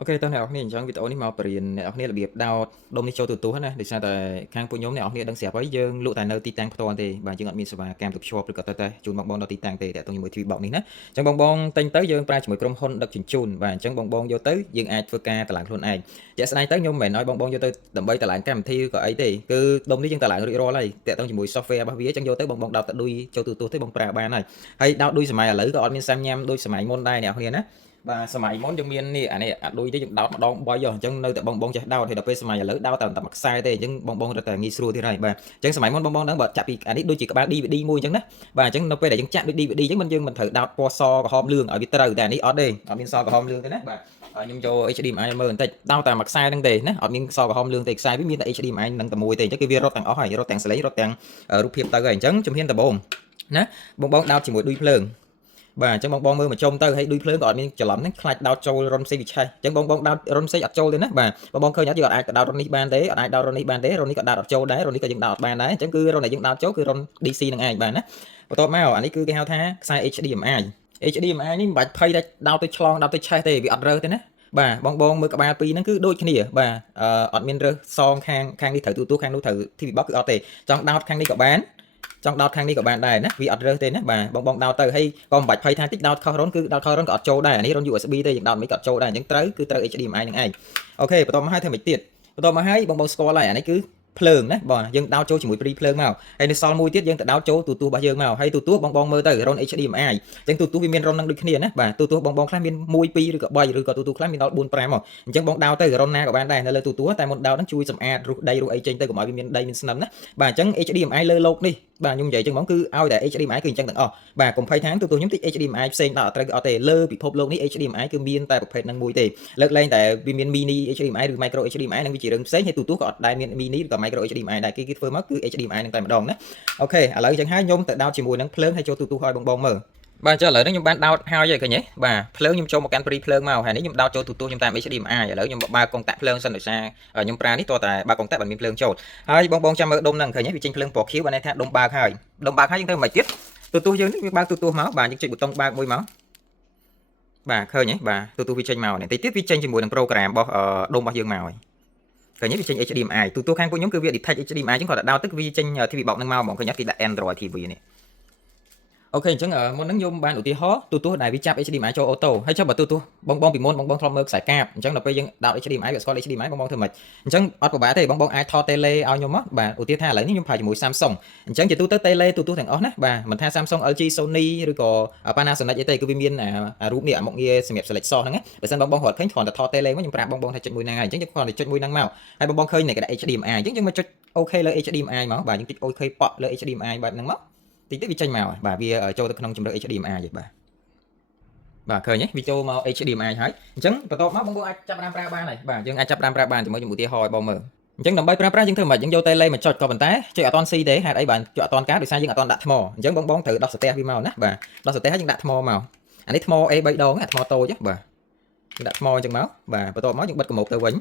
អូខេតោះអ្នកនរគ្នាអញ្ចឹងវីដេអូនេះមកបរៀនអ្នកនរគ្នារបៀបដោតដុំនេះចូលទូទូហ្នឹងណាដោយសារតែខាងពួកខ្ញុំអ្នកនរគ្នាដឹងស្រាប់ហើយយើងលក់តែនៅទីតាំងផ្ទាល់ទេបាទយើងអត់មានសេវាកម្មទៅភ្ជាប់ឬក៏ទៅជូនបងដល់ទីតាំងទេតាក់ទងជាមួយ TV Box នេះណាអញ្ចឹងបងទិញទៅយើងប្រើជាមួយក្រុមហ៊ុនដឹកជញ្ជូនបាទអញ្ចឹងបងយកទៅយើងអាចធ្វើការតម្លើងខ្លួនឯងជាក់ស្ដែងទៅខ្ញុំមិនមែនឲ្យបងយកទៅដើម្បីតម្លើងកម្មវិធីឬក៏អីទេគឺដុំនេះយើងតម្លើងរួចរាល់ហើយតាក់ទងជាមួយ software របស់វាអញ្ចឹងយកទៅបងដោតទៅដុយចូលទូទូទេបងប្រើបានហើយដោតដុយសម័យឥឡូវក៏អត់មានសាំញ៉ាំដូចសម័យមុនដែរអ្នកនរគ្នាណាបាទសម័យមុនយើងមាននេះអានេះអាឌុយទេយើងដោតម្ដង3អញ្ចឹងនៅតែបងចេះដោតហើយដល់ពេលសម័យឥឡូវដោតតែមួយខ្សែទេអញ្ចឹងបងរត់តែងាយស្រួលទៀតហើយបាទអញ្ចឹងសម័យមុនបងដឹងបើចាក់ពីអានេះដូចជាក្បាល DVD មួយអញ្ចឹងណាបាទអញ្ចឹងនៅពេលដែលយើងចាក់ដូច DVD អញ្ចឹងយើងមិនត្រូវដោតពណ៌សក្រហមលឿងឲ្យវាត្រូវតែអានេះអត់ទេអត់មានសក្រហមលឿងទេណាបាទខ្ញុំចូល HDMI មើលបន្តិចដោតតែមួយខ្សែហ្នឹងទេណាអត់មានសក្រហមលឿងទេខ្សែវាមានតែ HDMI ហ្នឹងតែមួយទេអញ្ចឹងគឺវារត់ទាំងអស់ហើយរត់ទាំងសលេងរត់ទាំងរូបភាពទៅហើយអញ្ចឹងជំហានដំបូងណាបងដោតជាមួយឌុយភ្លើងបាទអញ្ចឹងបងមើលមកចុំទៅហើយឌុយភ្លើងក៏អត់មានច្រឡំហ្នឹងខ្លាចដោតចូលរុនផ្សេងវិឆេះអញ្ចឹងបងដោតរុនផ្សេងអត់ចូលទេណាបាទបងឃើញអត់យើងអាចដោតរុននេះបានទេអត់អាចដោតរុននេះបានទេរុននេះក៏ដោតអត់ចូលដែររុននេះក៏យើងដោតអត់បានដែរអញ្ចឹងគឺរុនដែលយើងដោតចូលគឺរុន DC នឹងឯងបាទណាបន្ទាប់មកអានេះគឺគេហៅថាខ្សែ HDMI HDMI នេះមិនបាច់ភ័យថាដោតទៅឆ្លងដោតទៅឆេះទេវាអត់រើសទេណាបាទបងមើលក្បាលពីរហ្នឹងគឺដូចគ្នាបាទអត់មានរើសសងខាងនេះត្រូវទូខាងនោះត្រូវ TV Box គឺអត់ទេចង់ដោតខាងនេះក៏បានចង់ដោតខាងនេះក៏បានដែរណាវាអត់រើសទេណាបាទបងដោតទៅហើយក៏មិនបាច់ភ័យថាតិចដោតខុសរុនគឺដោតខុសរុនក៏អត់ចូលដែរអានេះរុន USB ទេយើងដោតមិនក៏អត់ចូលដែរអញ្ចឹងត្រូវ HDMI នឹងឯងអូខេបន្ទាប់មកហើយធ្វើមិនទៀតបន្ទាប់មកហើយបងស្គាល់ហើយអានេះគឺភ្លើងណាបងយើងដោតចូលជាមួយព្រីភ្លើងមកហើយនៅសល់មួយទៀតយើងទៅដោតចូលទូរបស់យើងមកហើយទូបងមើលទៅរុន HDMI អញ្ចឹងទូវាមានរុននឹងដូចគ្នាណាបាទទូបងខ្លះមាន1 2ឬក៏3ឬក៏ទូខ្លះមានដល់4 5មកអញ្ចឹងបងដោតទៅរុនណាក៏បានដែរនៅលើទូតែមុនដោតហ្នឹងជួយសម្អាតរុះដីរុះអីចេញទៅកុំឲ្យវាមានដីមានស្នឹមណាបាទអញ្ចឹង HDMI លើលោកនេះបាទខ្ញុំនិយាយចឹងហ្មងគឺឲ្យតែ HDMI គឺអញ្ចឹងទាំងអស់បាទកុំភ័យថាទូខ្ញុំតិច HDMI ផ្សេងដល់អត់ត្រូវអត់ទេលើពិភពលោកនេះ HDMI គឺមានតែប្រភេទហ្នឹងមួយទេលើកលែងតែវាមាន mini HDMI ឬ micro HDMI នឹងវាជារឿងផ្សេងហើយទូក៏អត់ដែលមាន mini ឬក៏ micro HDMI ដែរគេធ្វើមកគឺ HDMI នឹងតែម្ដងណាអូខេឥឡូវចឹងហើយខ្ញុំទៅដោតជាមួយនឹងភ្លើងហើយចូលទូឲ្យបងមើលបាទចុះឥឡូវនេះខ្ញុំបានដោតហើយឃើញទេបាទភ្លើងខ្ញុំចូលមកកាន់ព្រីភ្លើងមកហើយនេះខ្ញុំដោតចូលទូខ្ញុំតាម HDMI ឥឡូវខ្ញុំបើកកុងតាក់ភ្លើងសិនដោយសារខ្ញុំប្រើនេះតោះតែបើកកុងតាក់បានមានភ្លើងចូលហើយបងចាំមើលដុំហ្នឹងឃើញទេវាចេញភ្លើងពណ៌ខៀវបានន័យថាដុំបើកហើយយើងធ្វើមិនទៀតទូយើងនេះវាបើកទូមកបាទយើងចុចប៊ូតុងបើកមួយមកបាទឃើញទេបាទទូវាចេញមកនេះតិចទៀតវាចេញជាមួយនឹង program របស់ដុំរបស់យើងមកហើយឃើញទេវាចេញ HDMI ទូខាងពួកខ្ញុំគឺវា detect HDMI អញ្ចឹងគាត់ដោតទឹកវាចេញ TV Box ហ្នឹងមកបងឃើញអត់គេដាក់ Android TV នេះអូខេអញ្ចឹងមុនហ្នឹងខ្ញុំបានឧទាហរណ៍ទូដែលវាចាប់ HDMI ចូលអូតូហើយចុះបើទូបងពីមុនបងធ្លាប់មើលខ្សែកាបអញ្ចឹងដល់ពេលយើងដោត HDMI វាស្គាល់ HDMI បងធ្វើម៉េចអញ្ចឹងអត់ពិបាកទេបងអាចថត tele ឲ្យខ្ញុំមកបាទឧទាហរណ៍ថាឥឡូវនេះខ្ញុំប្រើជាមួយ Samsung អញ្ចឹងជាទូទៅ tele ទាំងអស់ណាបាទមិនថា Samsung LG Sony ឬក៏ Panasonic អីទេគឺវាមានអារូបនេះអាមុខងារសម្រាប់ select source ហ្នឹងបើសិនបងរត់ឃើញគ្រាន់តែថត tele មកខ្ញុំប្រាប់បងថាចុចមួយហ្នឹងហើយអញ្ចឹងយើងគ្រាន់តែចុចមួយហ្នឹងមកហើយបងឃើញគេដាក់ HDMI អញ្ចឹងយើងមកចុច OK លើ HDMI មកបាទយើងចុច OK ប៉ក់លើ HDMI បែបហ្នឹងមកតិចវាចេញមកបាទវាចូលទៅក្នុងជម្រើស HDMI យបាទឃើញទេវាចូលមក HDMI ហើយអញ្ចឹងបន្ទាប់មកបងអាចចាប់ប្រើបានហើយបាទយើងអាចចាប់ប្រើបានជាមួយឧទាហរណ៍ឲ្យបងមើលអញ្ចឹងដើម្បីប្រើប្រាស់យើងធ្វើមិនយើងយក tele មកចុចក៏ប៉ុន្តែចុចអត់តន់ស៊ីទេហេតុអីបានចុចអត់តន់ការដោយសារយើងអត់តន់ដាក់ថ្មអញ្ចឹងបងត្រូវដោះសតេះវាមកណាបាទដោះសតេះហើយយើងដាក់ថ្មមកអានេះថ្ម A3 ដងអាថ្មតូចបាទយើងដាក់ថ្មអញ្ចឹងមកបាទបន្ទាប់មកយើងបិទកម្របទៅវិ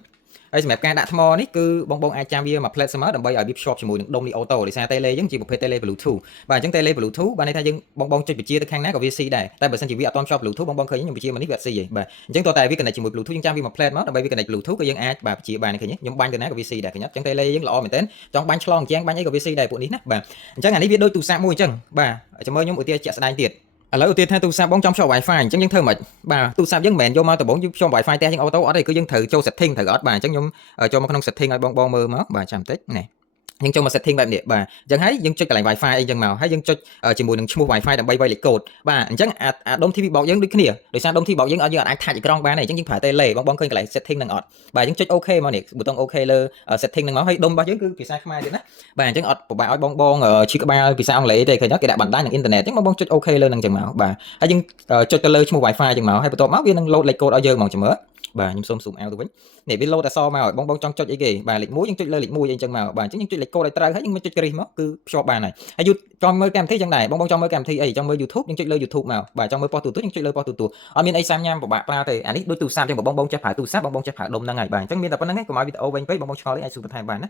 ញហើយសម្រាប់ការដាក់ថ្មនេះគឺបងអាចចាំវាមក plate ស្មើដើម្បីឲ្យវាភ្ជាប់ជាមួយនឹងដុំនេះអូតូដោយសារ tele យើងជាប្រភេទ tele Bluetooth បាទអញ្ចឹង tele Bluetooth បានន័យថាយើងបងចុចបញ្ជាទៅខាងណាក៏វាស៊ីដែរតែបើសិនជាវាអត់ទាន់ភ្ជាប់ Bluetooth បងឃើញខ្ញុំបញ្ជាមកនេះវាអត់ស៊ីទេបាទអញ្ចឹងតើតែវា connect ជាមួយ Bluetooth យើងចាំវាមក plate មកដើម្បីវា connect Bluetooth ក៏យើងអាចបាទបញ្ជាបានឃើញខ្ញុំបាញ់ទៅណាក៏វាស៊ីដែរឃើញអញ្ចឹង tele យើងល្អមែនទែនចង់បាញ់ឆ្លងជាងបាញ់អីក៏វាស៊ីដែរពួកនេះណាបាទអញ្ចឹងអានេះវាដូចទូរស័ព្ទមួយអញ្ចឹងបាទចាំមើលខ្ញុំឧទាហរណ៍ជាក់ស្ដែងទៀតឥឡូវឧទាហរណ៍ថាទូរស័ព្ទបងចង់ភ្ជាប់ Wi-Fi អញ្ចឹងយើងធ្វើម៉េចបាទទូរស័ព្ទយើងមិនមែនយកមកដំបូងយើងភ្ជាប់ Wi-Fi ផ្ទះយើងអូតូអត់ទេគឺយើងត្រូវចូល setting ត្រូវអត់បាទអញ្ចឹងខ្ញុំចូលមកក្នុង setting ឲ្យបងមើលមកបាទចាំបន្តិចនេះយើងចូលមក setting បែបនេះបាទអញ្ចឹងហើយយើងចុចកន្លែង Wi-Fi អីចឹងមកហើយយើងចុចជាមួយនឹងឈ្មោះ Wi-Fi ដើម្បីវាយលេខកូដបាទអញ្ចឹងអាដុំ TV Box យើងដូចគ្នាដោយសារដុំ TV Box យើងអត់អាចថាច់អេក្រង់បានទេអញ្ចឹងយើងប្រើ tele បងឃើញកន្លែង setting ហ្នឹងអត់បាទយើងចុច OK មកនេះប៊ូតុង OK លើ setting ហ្នឹងមកហើយដុំរបស់យើងគឺភាសាខ្មែរទៀតណាបាទអញ្ចឹងអត់ពិបាកឲ្យបងឈឺក្បាលភាសាអង់គ្លេសទេឃើញគេដាក់បណ្ដាញនឹងអ៊ីនធឺណិតអញ្ចឹងបងចុច OK លើហ្នឹងចឹងមកបាទហើយយើងចុចទៅលើឈ្មោះ Wi-Fi ចឹងមកហើយបន្ទាប់មកវានឹង load លេខកូដឲ្យយើងមកចាំមើលបាទខ្ញុំសូម zoom out ទៅវិញនេះវា load អក្សរមកឲ្យបងចង់ចុចអីគេបាទលេខ1យើងចុចលើលេខ1អីចឹងមកបាទអញ្ចឹងយើងចុចលេខកូដឲ្យត្រូវហើយយើងមកចុចគ្រីសមកគឺភ្ជាប់បានហើយចង់មើលកម្មវិធីចឹងដែរបងចង់មើលកម្មវិធីអីចង់មើល YouTube យើងចុចលើ YouTube មកបាទចង់មើលប៉ុស្តិ៍ទូយើងចុចលើប៉ុស្តិ៍ទូអត់មានអីសាមញ៉ាំពិបាកប្រើទេអានេះដូចទូរស័ព្ទចឹងបងចេះប្រើទូរស័ព្ទបងចេះប្រើដុំហ្នឹងហើយបាទអញ្ចឹងមានតែប៉ុណ្្នឹងឯងកុំឲ្យវីដេអូវែងពេកបងឆ្ងល់អីអាចសួរបន្ថែមបានណា